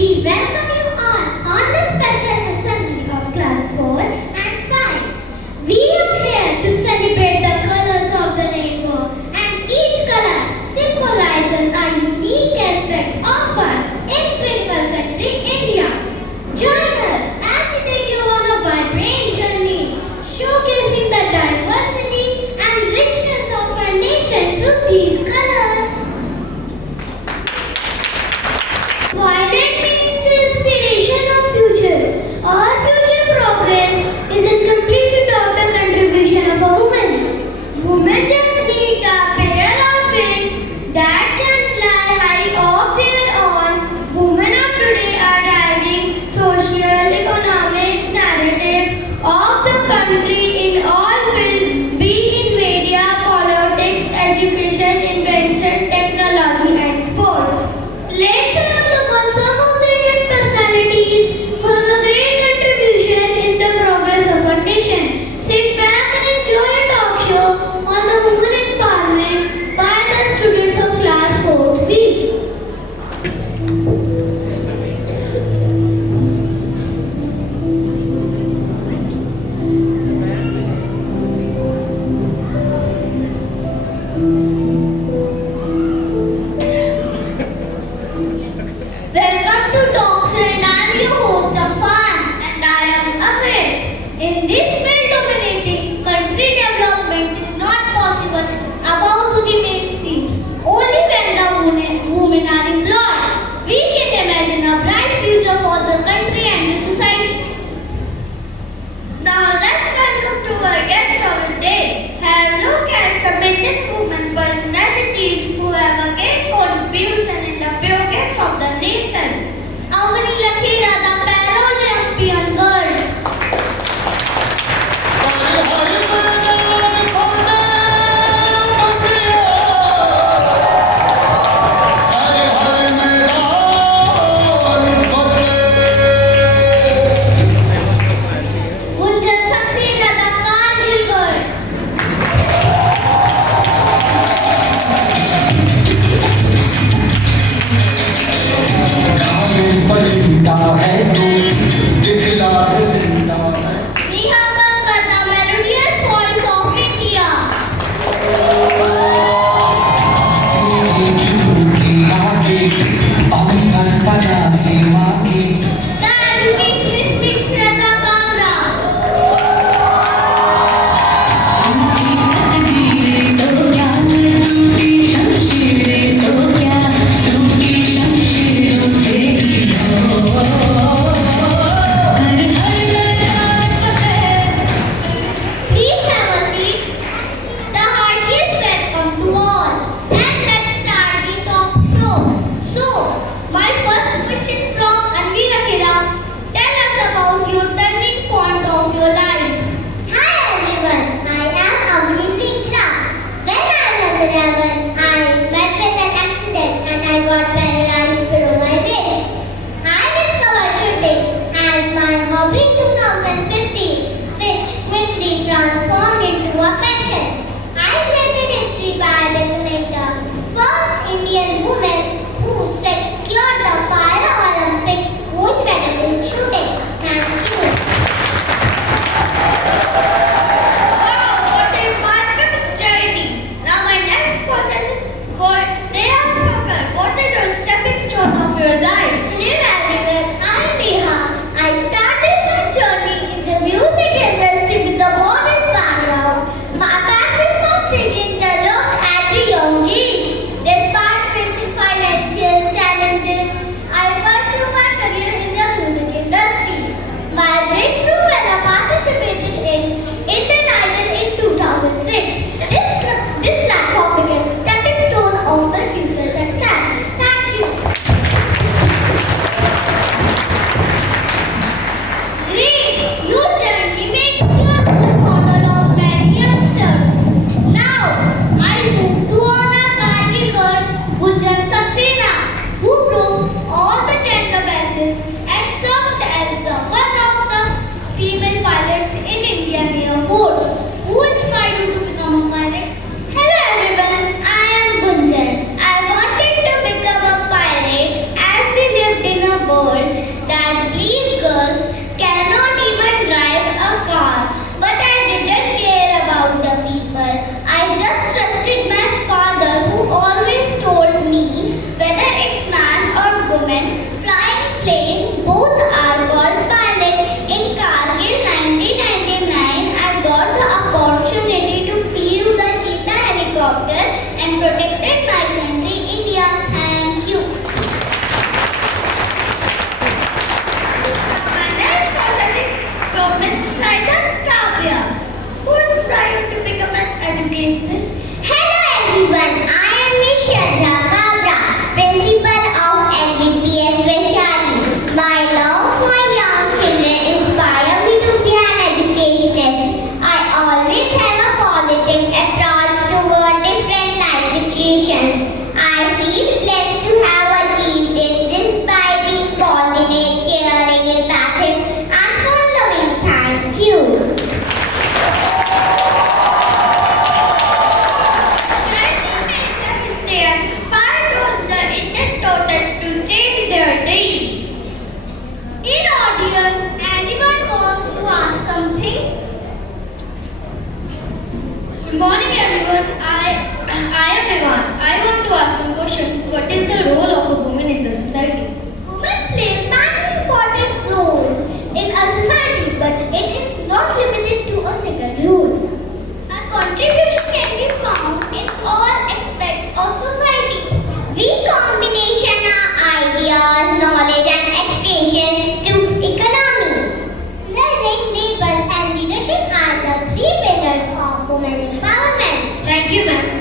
We welcome you all on the special assembly of class 4 and 5. We are here to celebrate the colors of the rainbow, and each color symbolizes a unique aspect of our incredible country, India. Join us as we take you on a vibrant journey, showcasing the diversity and richness of our nation through these colors. Violet means the inspiration of future. Our future progress is incomplete without the contribution of a woman. Women just need a pair of wings that can fly high off their own. Women of today are driving social, economic narrative of the country in all fields, be it media, politics, education, invention, technology, and sports. Let's have a look on some of the Indian personalities who have a great contribution in the progress of our nation. Sit back and enjoy a talk show on the women empowerment by the students of class 4th B. Welcome to Talks and I am your host Afan and I am Amir. In this male-dominating country, development is not possible above to the mainstreams. Only when the women are employed, we can imagine a bright future for the country and the society. Now let's welcome to our guest of the day. Hello, guests, submitted women personalities who have a great contribution in the progress of the nation. Avani Lakhira, the Paralympian girl. Gunjan Saxena, the Kargil girl. बनता है तो दिखला जिंदा है Neha Kakkar, the melodious voice of India. तेरी झुकी आगे अंबर पना है मांगे The educationist Mishra Kamra. उनकी तकदीरें तो क्या टूटी शमशीरें तो क्या टूटी शमशीरों से ही हो हर Please have a seat. The heartiest welcome to all. And let's start the talk show. So, my first question from Anvi Lakhira. Tell us about your turning point of your life. Hi everyone. I am Anvi Lakhira. When I was 11, I met with an accident and I got paralyzed below my waist. I discovered shooting as my hobby in 2015, which quickly transformed into a passion. I created history by becoming the first Indian woman who secured the Paralympic gold medal in shooting. Thank you. Wow, what a wonderful journey. Now my next question for Neha Kakkar. What is your stepping stone of your life? Hello everyone, I'm Neha. I started my journey in the music industry with a modest background. My passion for singing developed at a young age. Despite facing financial challenges, I pursued my career in the music industry. My breakthrough when I participated in Indian Idol in 2006. This platform became a stepping stone of my future success. Thank you. explain this? Hello everyone, I am Miss Shraddha Kabra, Principal of LVPS Vaishali. My love for young children inspires me to be an educationist. I always have a positive approach toward different life situations. I feel blessed to have achieved this by being coordinate, caring, empathic and following. Thank you. They inspired all the Indian daughters to change their names. In audience, anyone wants to ask something? Good morning everyone. I am Evan. I want to ask one question. What is the role of a woman in the society? Women play many important roles in a society, but it is not limited to a single role. Our contribution can be found in all aspects of society. We combination our ideas, knowledge and expressions to economy. Learning, neighbors and leadership are the three pillars of women empowerment. Thank you, ma'am.